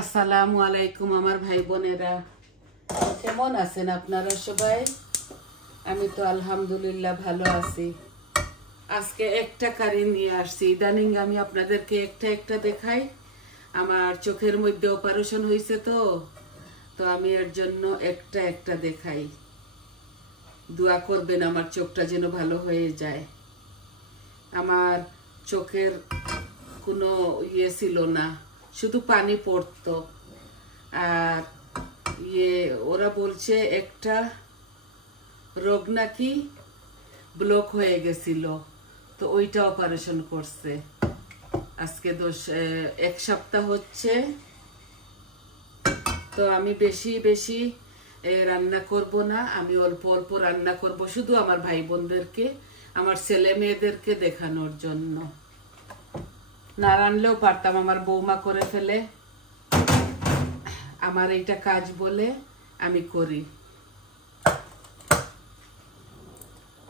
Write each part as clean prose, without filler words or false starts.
আসসালামু আলাইকুম আমার ভাই বোনেরা, কেমন আছেন আপনারা সবাই? আমি তো আলহামদুলিল্লাহ ভালো আছি। আজকে একটা কারি নিয়ে আসছি। ইদানিং আমি আপনাদেরকে একটা একটা দেখাই। আমার চোখের মধ্যে অপারেশন হয়েছে, তো আমি এর জন্য একটা একটা দেখাই। দোয়া করবেন আমার চোখটা যেন ভালো হয়ে যায়। আমার চোখের কোনো ইয়ে ছিল না, শুধু পানি পড়তো। আর ওরা বলছে একটা রোগ নাকি ব্লক হয়ে গেছিল, তো ওইটা অপারেশন করছে। আজকে এক সপ্তাহ হচ্ছে। তো আমি বেশি বেশি রান্না করব না, আমি অল্প অল্প রান্না করব, শুধু আমার ভাই বোনদেরকে, আমার ছেলে মেয়েদেরকে দেখানোর জন্য। না রান্নলেও পারতাম, আমার বৌমা করে ফেলে। আমার এইটা কাজ বলে আমি করি।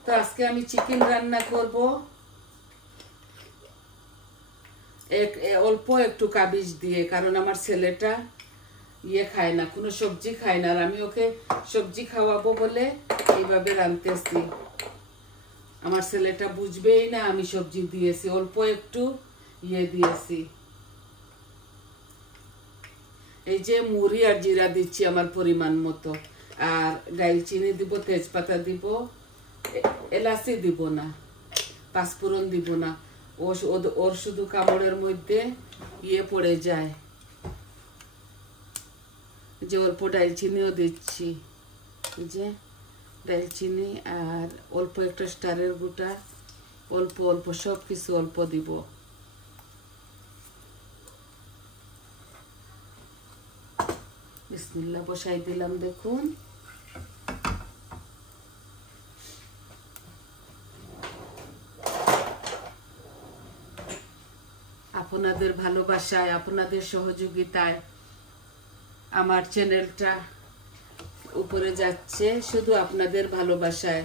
তো আজকে আমি চিকেন রান্না করব, অল্প একটু কাবিজ দিয়ে, কারণ আমার ছেলেটা খায় না, কোনো সবজি খায় না। আর আমি ওকে সবজি খাওয়াবো বলে এইভাবে রাঁধতেছি। আমার ছেলেটা বুঝবেই না আমি সবজি দিয়েছি, অল্প একটু দিয়েছি। এই যে মুড়ি আর জিরা দিচ্ছি আমার পরিমাণ মতো, আর ডালচিনি দিব, তেজপাতা দিব, এলাচি দিব না, পাঁচফোড়ন দিব না। ওর শুধু কামড়ের মধ্যে পড়ে যায়। যে অল্প ডালচিনিও দিচ্ছি, যে ডালচিনি আর অল্প একটা স্টারের গুঁটা, অল্প অল্প সব কিছু অল্প দিব। বিসমিল্লাহ বসাই দিলাম। দেখুন, আপনাদের ভালোবাসায়, আপনাদের সহযোগিতায় আমার চ্যানেলটা উপরে যাচ্ছে, শুধু আপনাদের ভালোবাসায়।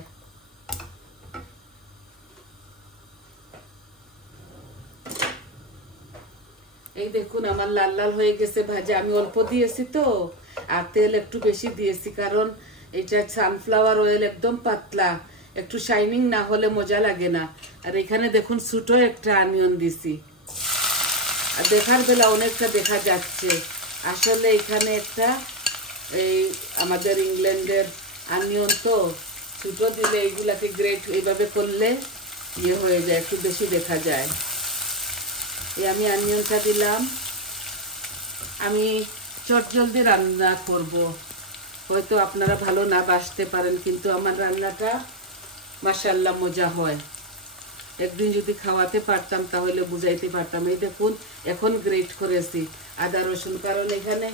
এই দেখুন আমার লাল লাল হয়ে গেছে ভাজা। আমি অল্প দিয়েছি তো, আর তেল একটু বেশি দিয়েছি, কারণ এটা সানফ্লাওয়ার অয়েল, একদম পাতলা, একটু শাইনিং না হলে মজা লাগে না। আর এখানে দেখুন ছোট একটা অনিয়ন দিছি, আর দেখার বেলা অনেকটা দেখা যাচ্ছে, আসলে এখানে একটা আমাদের ইংল্যান্ডের অনিয়ন, তো ছোট দিলে এইগুলাকে গ্রেট এইভাবে করলে হয়ে যায়, একটু বেশি দেখা যায়। আমি অনিয়নটা দিলাম। আমি চটজলদি রান্না করব, হয়তো আপনারা ভালো না বাসতে পারেন, কিন্তু আমার রান্নাটা মাশাআল্লাহ মজা হয়। একদিন যদি খাওয়াতে পারতাম তাহলে বুঝাইতে পারতাম। এই দেখুন এখন গ্রেট করেছি আদা রসুন, কারণ এখানে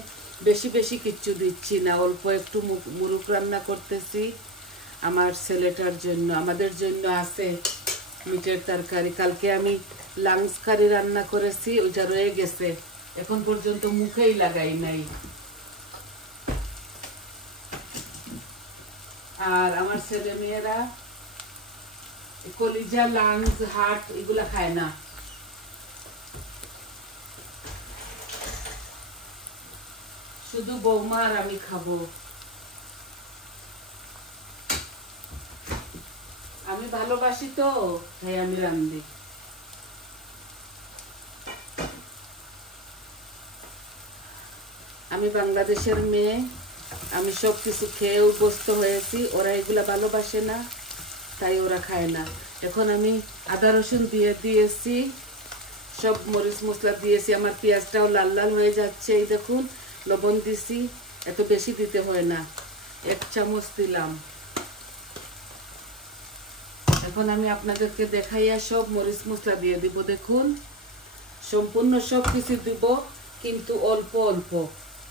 বেশি বেশি কিচ্ছু দিচ্ছি না, অল্প একটু মুরুক রান্না করতেছি আমার ছেলেটার জন্য। আমাদের জন্য আছে মিটের তরকারি। কালকে আমি লাংস কারি রান্না করেছি, ওইটা রয়ে গেছে, এখন পর্যন্ত মুখেই লাগাই নাই। আর আমার ছেলে মেয়েরা কলিজা, লাংস, হার্ট এগুলা খায় না। শুধু বৌমা আর আমি খাবো। আমি ভালোবাসি তো, তাই আমি রান্ধি। আমি বাংলাদেশের মেয়ে, আমি সব কিছু খেয়ে অভ্যস্ত হয়েছি। ওরা এগুলা ভালোবাসে না, তাই ওরা খায় না। এখন আমি আদা রসুন দিয়েছি, সব মরিচ মশলা দিয়েছি। আমার পেঁয়াজটাও লাল লাল হয়ে যাচ্ছে। এই দেখুন লবণ দিছি, এত বেশি দিতে হয় না, 1 চামচ দিলাম। এখন আমি আপনাদেরকে দেখাইয়া সব মরিচ মশলা দিয়ে দিব। দেখুন সম্পূর্ণ সব কিছু দিব, কিন্তু অল্প অল্প,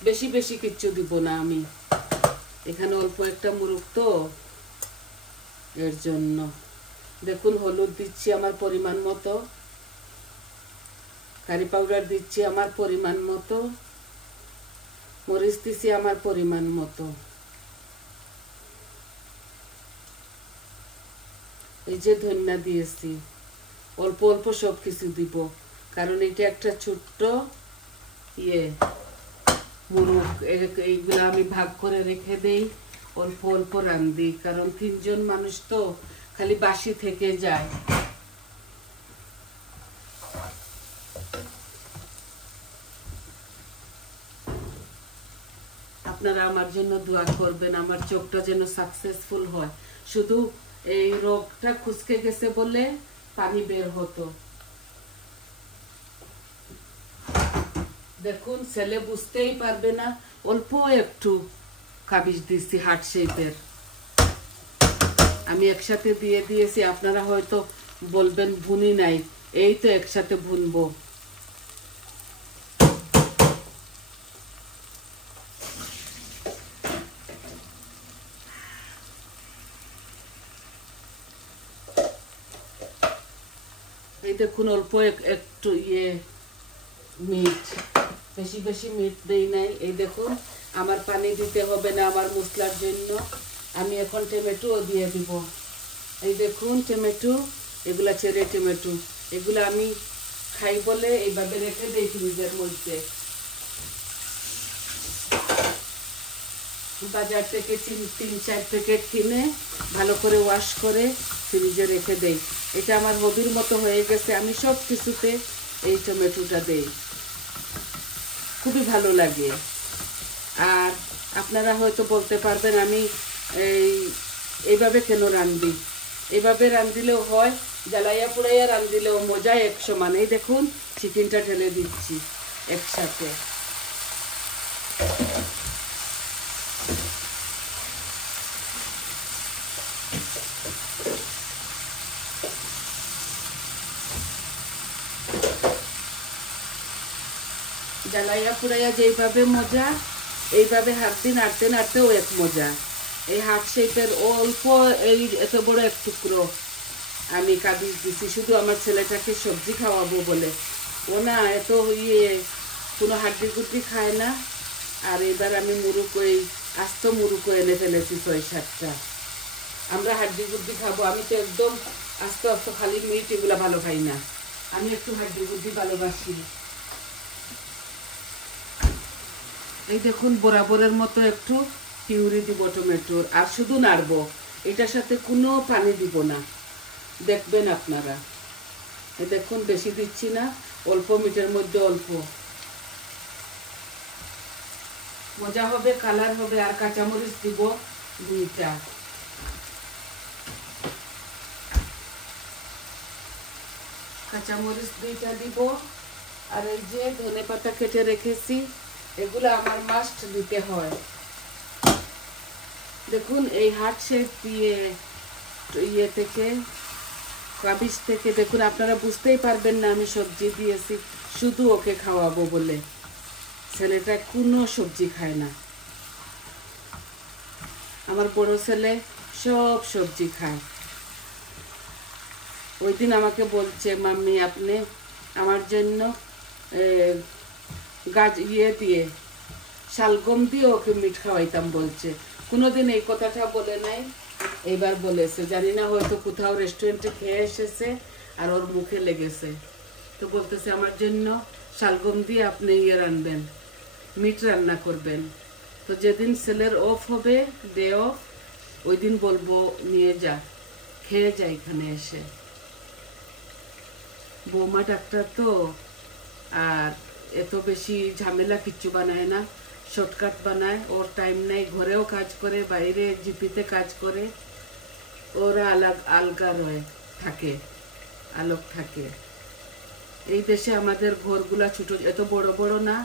বেশি বেশি কিচ্ছু দিব না। আমি এখানে অল্প একটা মুরুক, তো এর জন্য। দেখুন হলুদ দিচ্ছি আমার পরিমাণ মতো, কারি পাউডার দিচ্ছি আমার পরিমাণ মতো, মরিচ দিচ্ছি আমার পরিমাণ মতো। এই যে ধনিয়া দিয়েছি, অল্প অল্প সব কিছু দিব, কারণ এটা একটা ছোট্ট মুরগ এইগুলো আমি ভাগ করে রেখে দেই, অল্প অল্প রান্ধি, কারণ 3 জন মানুষ তো খালি বাসি থেকে যায়। আপনারা আমার জন্য দোয়া করবেন, আমার চোখটা যেন সাকসেসফুল হয়। শুধু এই রোগটা খুসকে গেছে বলে পানি বের হতো। দেখুন ছেলে বুঝতেই পারবে না, অল্প একটু কাবিজ দিচ্ছি হার্ট শেপের, আমি একসাথে দিয়ে দিয়েছি। আপনারা হয়তো বলবেন ভুনি নাই, এই তো একসাথে ভুনবো। এই দেখুন অল্প একটু মিট, বেশি বেশি মিট দেই নাই। এই দেখুন আমার পানি দিতে হবে না আমার মশলার জন্য। আমি এখন টমেটোও দিয়ে দিব। এই দেখুন টমেটো, এগুলা চেরি টমেটো, এগুলো আমি খাই বলে এইভাবে রেখে দেই ফ্রিজের মধ্যে। বাজার থেকে 3-4 প্যাকেট কিনে ভালো করে ওয়াশ করে ফ্রিজে রেখে দেই। এটা আমার হবির মতো হয়ে গেছে, আমি সব কিছুতে এই টমেটোটা দেই, খুবই ভালো লাগে। আর আপনারা হয়তো বলতে পারবেন আমি এইভাবে কেন রান্ধি, এইভাবে রান্ধিলেও হয়, জ্বালাইয়া পোড়াইয়া রান্ধিলেও মজা এক সমান। এই দেখুন চিকেনটা ঢেলে দিচ্ছি একসাথে। জ্বালাইয়া পুড়াইয়া যেইভাবে মজা, এইভাবে হাত দিয়ে নাড়তে নাড়তেও এক মজা। এই হার্ট শেপের অল্প এই এত বড় এক টুকরো আমি কাবিজ দিছি, শুধু আমার ছেলেটাকে সবজি খাওয়াবো বলে। ও না এত কোনো হাড্ডি গুড্ডি খায় না। আর এবার আমি মুরুক আস্ত মুরুকও এনে ফেলেছি 6-7টা। আমরা হাড্ডি গুড্ডি খাবো, আমি তো একদম আস্ত আস্ত খালি মিট এগুলা ভালো খাই না, আমি একটু হাড্ডি গুড্ডি ভালোবাসি। এই দেখুন বরাবরের মতো একটু পিউরি দিব টমেটোর, আর শুধু নাড়বো, এটার সাথে কোনো পানি দিব না, দেখবেন আপনারা। এই দেখুন বেশি দিচ্ছি না, অল্প মিটের মধ্যে অল্প, মজা হবে, কালার হবে। আর কাঁচামরিচ দিব 2টা, কাঁচামরিচ 2টা দিব। আর এই যে ধনে পাতা কেটে রেখেছি, এগুলো আমার মাস্ট দিতে হয়। দেখুন এই হার্ট শেপ থেকে কাবিজ থেকে দেখুন আপনারা বুঝতেই পারবেন না আমি সবজি দিয়েছি, শুধু ওকে খাওয়াবো বলে। ছেলেটা কোনো সবজি খায় না, আমার বড় ছেলে সব সবজি খায়। ওই দিন আমাকে বলছে, মাম্মি আপনি আমার জন্য দিয়ে শালগম দিয়ে ওকে মিট খাওয়াইতাম বলছে। কোনোদিন এই কথাটা বলে নাই, এইবার বলেছে। জানি না হয়তো কোথাও রেস্টুরেন্টে খেয়ে এসেছে আর ওর মুখে লেগেছে, তো বলতেছে আমার জন্য শালগম দিয়ে আপনি রানবেন, মিট রান্না করবেন। তো যেদিন ছেলের অফ হবে, ডে অফ, ওই দিন বলবো নিয়ে যা, খেয়ে যা এখানে এসে। বৌমা ডাক্তার তো, আর এত বেশি ঝামেলা কিচ্ছু বানায় না, শর্টকাট বানায়। ওর টাইম নেই, ঘরেও কাজ করে, বাইরে জিপিতে কাজ করে, ওরা আলগা রয়ে থাকে, আলোক থাকে। এই দেশে আমাদের ঘরগুলা ছোট, এত বড় বড় না,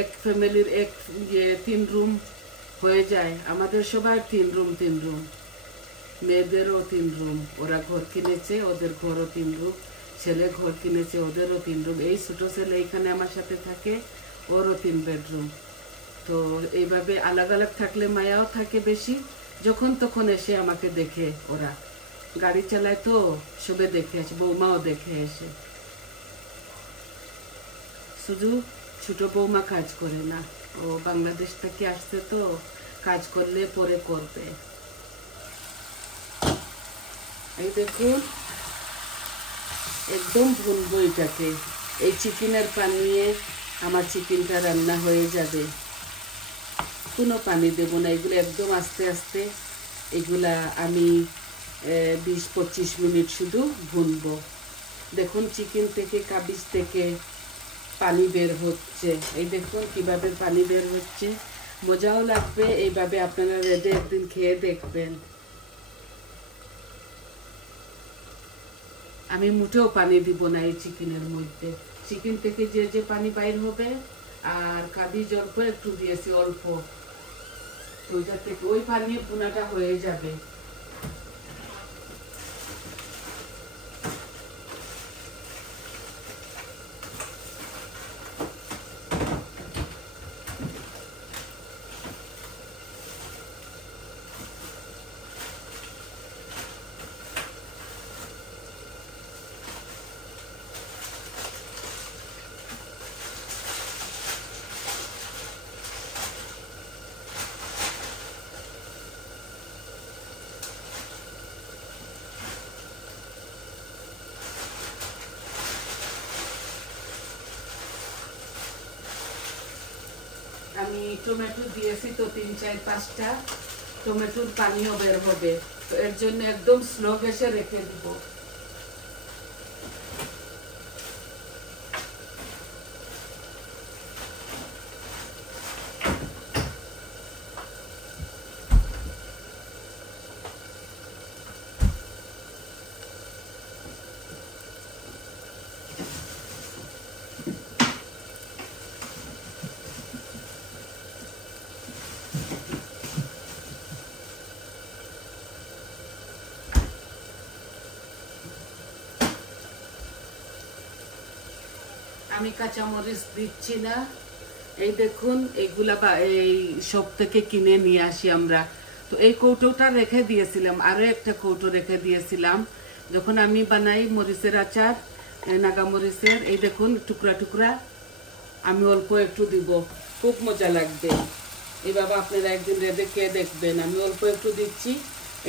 এক ফ্যামিলির 3 রুম হয়ে যায়। আমাদের সবার 3 রুম, মেয়েদেরও 3 রুম। ওরা ঘর কিনেছে, ওদের ঘরও 3 রুম। ছেলে ঘর কিনেছে, ওদেরও 3 রুম। এই ছোট ছেলে এইখানে আমার সাথে থাকে, ওরও 3 বেডরুম। তো এইভাবে আলাগ আলাগ থাকলে মায়াও থাকে বেশি, যখন তখন এসে আমাকে দেখে। ওরা গাড়ি চালায় তো সবে দেখে আসে, বৌমাও দেখে এসে। শুধু ছোট বৌমা কাজ করে না, ও বাংলাদেশ থেকে আসছে তো, কাজ করলে পরে করবে। এই দেখুন একদম ভুনবো এটাকে। এই চিকেনের পানিয়ে আমার চিকেনটা রান্না হয়ে যাবে। কোনো পানি দেব না, এগুলো একদম আস্তে আস্তে এগুলা আমি 20-25 মিনিট শুধু ভুনবো। দেখুন চিকেন থেকে কাবিজ থেকে পানি বের হচ্ছে, এই দেখুন কিভাবে পানি বের হচ্ছে। মজাও লাগবে, এইভাবে আপনারা রেডে একদিন খেয়ে দেখবেন। আমি মুঠেও পানি দিব না এই চিকেনের মধ্যে। চিকেন থেকে যে যে পানি বাইর হবে, আর কাবিজ অল্প একটু দিয়েছি, অল্প, ওইটা থেকে ওই পানি পুনাটা হয়ে যাবে। আমি টমেটো দিয়েছি তো 3-4-5টা টমেটোর পানিও বের হবে, তো এর জন্য একদম স্লো গ্যাসে রেখে দিব। আমি কাঁচামরিচ দিচ্ছি না, এই দেখুন এইগুলা এই সব থেকে কিনে নিয়ে আসি আমরা। তো এই কৌটোটা রেখে দিয়েছিলাম, আরো একটা কৌটো রেখে দিয়েছিলাম যখন আমি বানাই মরিচের আচার, নাগামরিচের। এই দেখুন টুকরা টুকরা আমি অল্প একটু দিব, খুব মজা লাগবে। এইভাবে আপনারা একদিন রেঁধে খেয়ে দেখবেন। আমি অল্প একটু দিচ্ছি,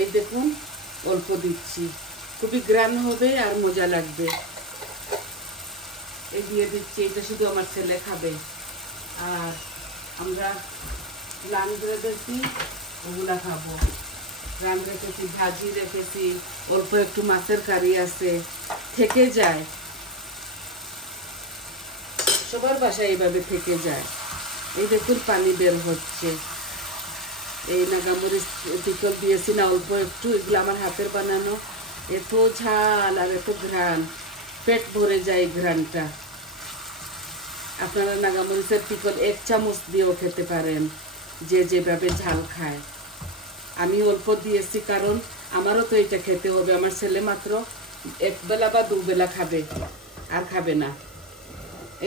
এই দেখুন অল্প দিচ্ছি, খুবই গ্রান হবে আর মজা লাগবে। এই দিয়ে দিচ্ছি, এটা শুধু আমার ছেলে খাবে। আর আমরা লাং রেখেছি, ওগুলা খাবো। রান রেখেছি, ভাজি রেখেছি, অল্প একটু মাছের কারি আছে, থেকে যায়। সবার বাসায় এইভাবে থেকে যায়। এই দেখুন পানি বের হচ্ছে। এই নাগামরিচ পিকল দিয়েছি না অল্প একটু, এগুলো আমার হাতের বানানো, এত ঝাল আর এত ঘ্রাণ, পেট ভরে যায় ঘ্রাণটা। আপনারা নাগামরিচের পিকল 1 চামচ দিয়েও খেতে পারেন, যে যেভাবে ঝাল খায়। আমি অল্প দিয়েছি কারণ আমারও তো এটা খেতে হবে। আমার ছেলে মাত্র 1 বেলা বা 2 বেলা খাবে, আর খাবে না।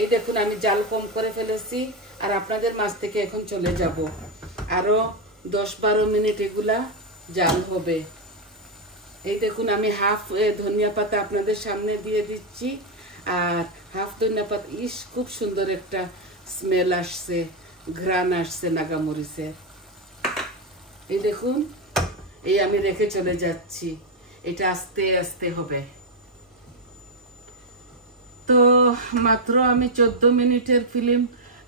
এই দেখুন আমি জাল কম করে ফেলেছি, আর আপনাদের মাছ থেকে এখন চলে যাব। আরো 10-12 মিনিট এগুলা জাল হবে। এই দেখুন আমি হাফ ধনিয়া পাতা আপনাদের সামনে দিয়ে দিচ্ছি, আর হাফ ধনিয়া পাতা। খুব সুন্দর একটা স্মেল আসছে, ঘ্রাণ আসছে নাগামরিচের। এই দেখুন, এই আমি রেখে চলে যাচ্ছি, এটা আস্তে আস্তে হবে। তো মাত্র আমি 14 মিনিটের ফিল্ম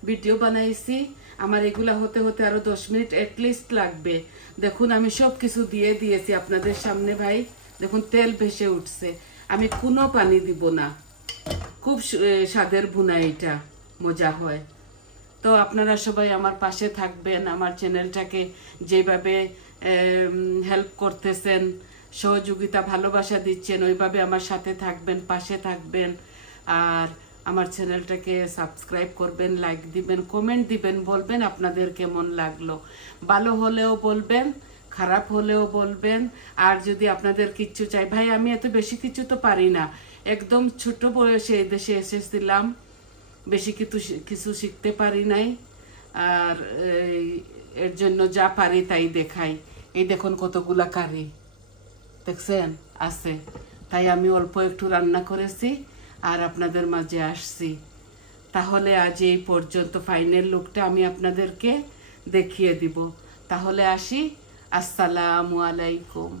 ভিডিও বানাইছি। আমার এগুলা হতে হতে আরো 10 মিনিট এটলিস্ট লাগবে। দেখুন আমি সব কিছু দিয়ে দিয়েছি আপনাদের সামনে ভাই। দেখুন তেল ভেসে উঠছে, আমি কোনো পানি দিব না। খুব স্বাদের ভুনা, এটা মজা হয়। তো আপনারা সবাই আমার পাশে থাকবেন, আমার চ্যানেলটাকে যেভাবে হেল্প করতেছেন, সহযোগিতা ভালোবাসা দিচ্ছেন, ওইভাবে আমার সাথে থাকবেন, পাশে থাকবেন। আর আমার চ্যানেলটাকে সাবস্ক্রাইব করবেন, লাইক দিবেন, কমেন্ট দিবেন, বলবেন আপনাদের কেমন লাগলো। ভালো হলেও বলবেন, খারাপ হলেও বলবেন। আর যদি আপনাদের কিচ্ছু চাই, ভাই আমি এত বেশি কিছু তো পারি না, একদম ছোট বয়সে এই দেশে এসেছিলাম, বেশি কিছু শিখতে পারি নাই। আর এর জন্য যা পারি তাই দেখাই। এই দেখুন কতগুলা কারি দেখছেন আছে, তাই আমি অল্প একটু রান্না করেছি আর আপনাদের মাঝে আসছি। তাহলে আজ এই পর্যন্ত, ফাইনাল লুকটা আমি আপনাদেরকে দেখিয়ে দিব। তাহলে আসি, আসসালামু আলাইকুম।